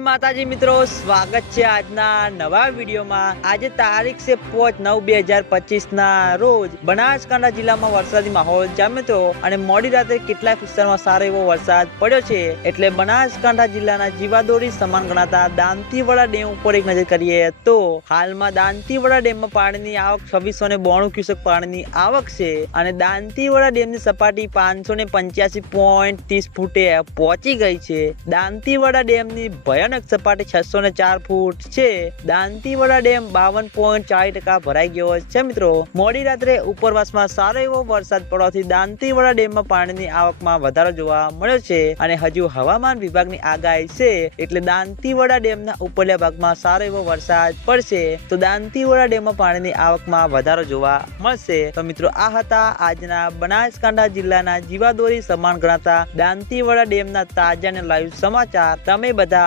માતાજી મિત્રો, સ્વાગત છે આજના નવા વિડીયોમાં. આજે તારીખ છે પોચ નવ બે હજાર પચીસ ના રોજ બનાસકાંઠા જિલ્લામાં વરસાદી માહોલ જામ્યો હતો અને મોડી રાત્રે કેટલાક વિસ્તારમાં સારો એવો વરસાદ પડ્યો છે. એટલે બનાસકાંઠા જિલ્લાના જીવાદોરી સમાન ગણાતા દાંતીવાડા ડેમ ઉપર એક નજર કરીએ તો હાલમાં દાંતીવાડા ડેમમાં પાણીની આવક છવ્વીસો ને બોણું ક્યુસેક પાણીની આવક છે અને દાંતીવાડા ડેમની સપાટી પાંચસો ને પંચ્યાસી પોઈન્ટ ત્રીસ ફૂટે પહોંચી ગઈ છે. દાંતીવાડા ડેમની ભયાનક સપાટી છસો ને ચાર ફૂટ છે. દાંતીવાડા ડેમ બાવન પોઈન્ટ ચાલીસ ટકા ભરાઈ ગયો છે મિત્રો. મોડી રાત્રે ઉપરવાસમાં સારો એવો વરસાદ પડવાથી દાંતીવાડા ડેમમાં પાણીની આવકમાં વધારો જોવા મળ્યો છે અને હજુ હવામાન વિભાગની આગાહી છે એટલે દાંતીવાડા ડેમના ઉપરલા ભાગમાં સારો એવો વરસાદ પડશે તો દાંતીવાડા ડેમમાં પાણીની આવકમાં વધારો જોવા મળશે. તો મિત્રો, આ હતા આજના બનાસકાંઠા જિલ્લાના જીવાદોરી સમાન ગણાતા દાંતીવાડા ડેમના તાજા અને લાઈવ સમાચાર. તમે બધા